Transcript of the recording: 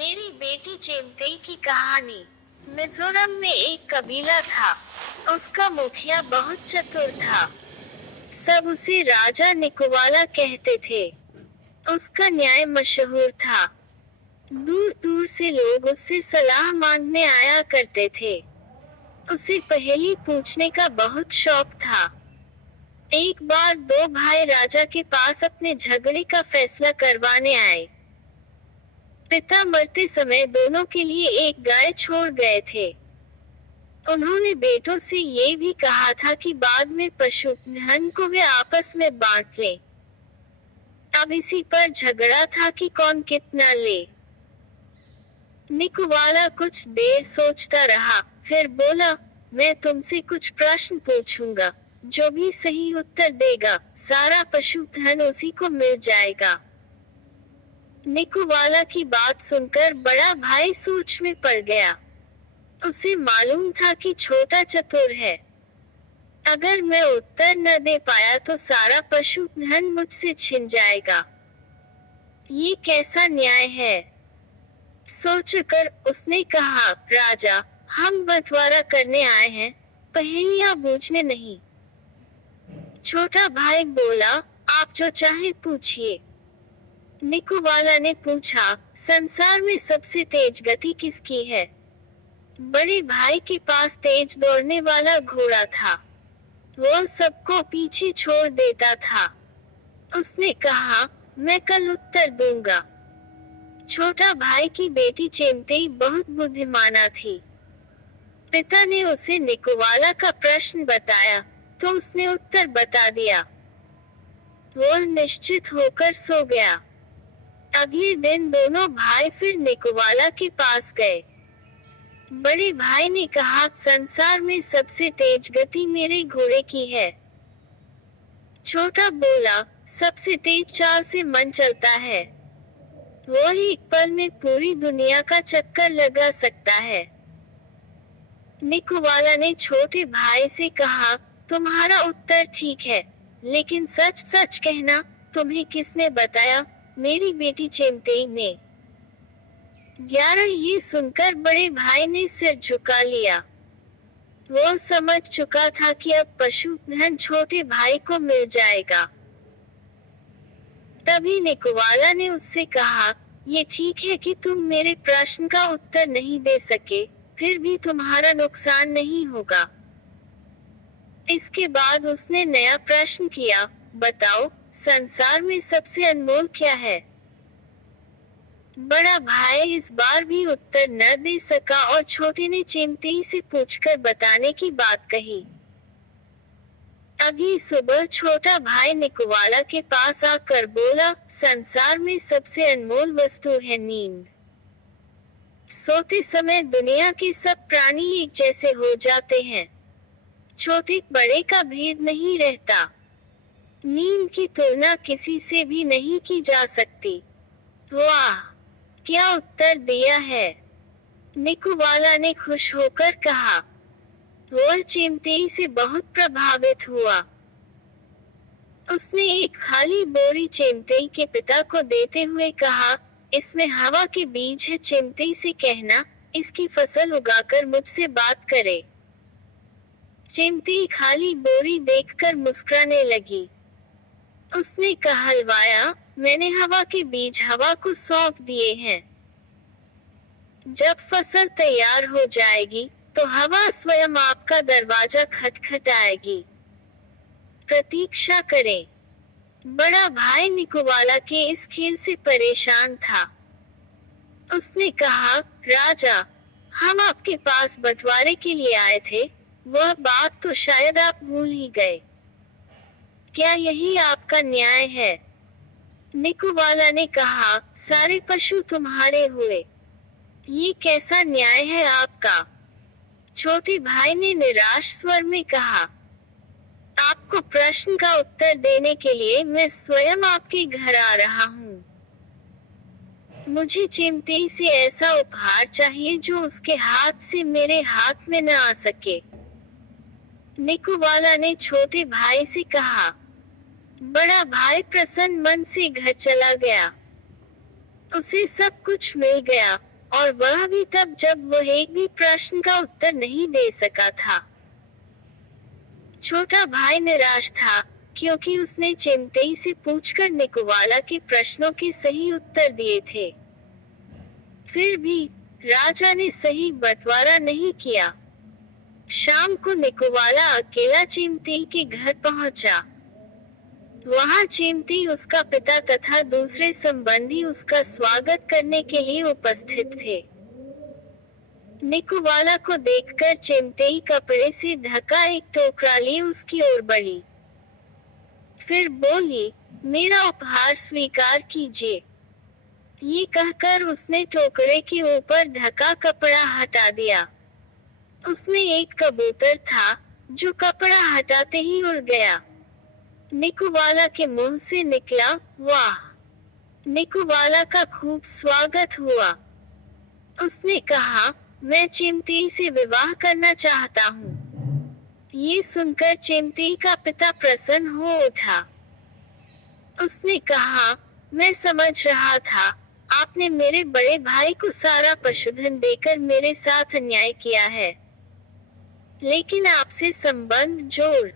मेरी बेटी चिमटेई की कहानी। मिजोरम में एक कबीला था। उसका मुखिया बहुत चतुर था। सब उसे राजा निकोवाला कहते थे। उसका न्याय मशहूर था। दूर दूर से लोग उससे सलाह मांगने आया करते थे। उसे पहेली पूछने का बहुत शौक था। एक बार दो भाई राजा के पास अपने झगड़े का फैसला करवाने आए। पिता मरते समय दोनों के लिए एक गाय छोड़ गए थे। उन्होंने बेटों से ये भी कहा था कि बाद में पशु धन को वे आपस में बांट लें। अब इसी पर झगड़ा था कि कौन कितना ले। निकोवाला कुछ देर सोचता रहा, फिर बोला, मैं तुमसे कुछ प्रश्न पूछूंगा। जो भी सही उत्तर देगा, सारा पशु धन उसी को मिल जाएगा। निकोवाला की बात सुनकर बड़ा भाई सोच में पड़ गया। उसे मालूम था कि छोटा चतुर है। अगर मैं उत्तर न दे पाया तो सारा पशु धन मुझसे छिन जाएगा। ये कैसा न्याय है? सोचकर उसने कहा, राजा, हम बंटवारा करने आए हैं, पहेलियां बूझने नहीं। छोटा भाई बोला, आप जो चाहे पूछिए। निकोवाला ने पूछा, संसार में सबसे तेज गति किसकी है? बड़े भाई के पास तेज दौड़ने वाला घोड़ा था। वो सबको पीछे छोड़ देता था। उसने कहा, मैं कल उत्तर दूंगा। छोटा भाई की बेटी चिमटेई बहुत बुद्धिमाना थी। पिता ने उसे निकोवाला का प्रश्न बताया, तो उसने उत्तर बता दिया। वो निश्चित होकर सो गया। अगले दिन दोनों भाई फिर निकोवाला के पास गए। बड़े भाई ने कहा, संसार में सबसे तेज गति मेरे घोड़े की है। छोटा बोला, सबसे तेज चाल से मन चलता है। वो एक पल में पूरी दुनिया का चक्कर लगा सकता है। निकोवाला ने छोटे भाई से कहा, तुम्हारा उत्तर ठीक है, लेकिन सच सच कहना, तुम्हें किसने बताया? मेरी बेटी चिमटेई ने। 11 ये सुनकर बड़े भाई ने सिर झुका लिया। वो समझ चुका था कि अब पशु धन छोटे भाई को मिल जाएगा। तभी निकोवाला ने उससे कहा, ये ठीक है कि तुम मेरे प्रश्न का उत्तर नहीं दे सके, फिर भी तुम्हारा नुकसान नहीं होगा। इसके बाद उसने नया प्रश्न किया, बताओ, संसार में सबसे अनमोल क्या है? बड़ा भाई इस बार भी उत्तर न दे सका और छोटे ने चिमटेई से पूछकर बताने की बात कही। अगली सुबह छोटा भाई निकोवाला के पास आकर बोला, संसार में सबसे अनमोल वस्तु है नींद। सोते समय दुनिया के सब प्राणी एक जैसे हो जाते हैं। छोटे बड़े का भेद नहीं रहता। नींद की तुलना किसी से भी नहीं की जा सकती। वाह, क्या उत्तर दिया है! निकोवाला ने खुश होकर कहा। वो चिमटेई से बहुत प्रभावित हुआ। उसने एक खाली बोरी चिमटेई के पिता को देते हुए कहा, इसमें हवा के बीज है। चिमटेई से कहना, इसकी फसल उगाकर मुझसे बात करे। चिमटेई खाली बोरी देखकर मुस्कुराने लगी। उसने कहलवाया, मैंने हवा के बीज हवा को सौंप दिए हैं। जब फसल तैयार हो जाएगी, तो हवा स्वयं आपका दरवाजा खटखटाएगी। प्रतीक्षा करें। बड़ा भाई निकोवाला के इस खेल से परेशान था। उसने कहा, राजा, हम आपके पास बंटवारे के लिए आए थे, वह बात तो शायद आप भूल ही गए। क्या यही आपका न्याय है? निकोवाला ने कहा, सारे पशु तुम्हारे हुए। ये कैसा न्याय है आपका? छोटे भाई ने निराश स्वर में कहा, आपको प्रश्न का उत्तर देने के लिए मैं स्वयं आपके घर आ रहा हूँ। मुझे चिमटेई से ऐसा उपहार चाहिए जो उसके हाथ से मेरे हाथ में न आ सके। निकोवाला ने छोटे भाई से कहा। बड़ा भाई प्रसन्न मन से घर चला गया। उसे सब कुछ मिल गया, और वह भी तब जब वह एक भी प्रश्न का उत्तर नहीं दे सका था। छोटा भाई निराश था, क्योंकि उसने चिमटेई से पूछकर निकोवाला के प्रश्नों के सही उत्तर दिए थे। फिर भी राजा ने सही बंटवारा नहीं किया। शाम को निकोवाला अकेला चिमटेई के घर पहुंचा। वहां चिमटेई, उसका पिता तथा दूसरे संबंधी उसका स्वागत करने के लिए उपस्थित थे। निकोवाला को देखकर चिमटेई कपड़े से ढका एक टोकरा लिए उसकी ओर बढ़ी। फिर बोली, मेरा उपहार स्वीकार कीजिए। ये कहकर उसने टोकरे के ऊपर ढका कपड़ा हटा दिया। उसमें एक कबूतर था, जो कपड़ा हटाते ही उड़ गया। निकोवाला के मुंह से निकला, वाह! निकोवाला का खूब स्वागत हुआ। उसने कहा, मैं चिमटेई से विवाह करना चाहता हूँ। ये सुनकर चिमटेई का पिता प्रसन्न हो उठा। उसने कहा, मैं समझ रहा था, आपने मेरे बड़े भाई को सारा पशुधन देकर मेरे साथ अन्याय किया है। लेकिन आपसे संबंध जोड़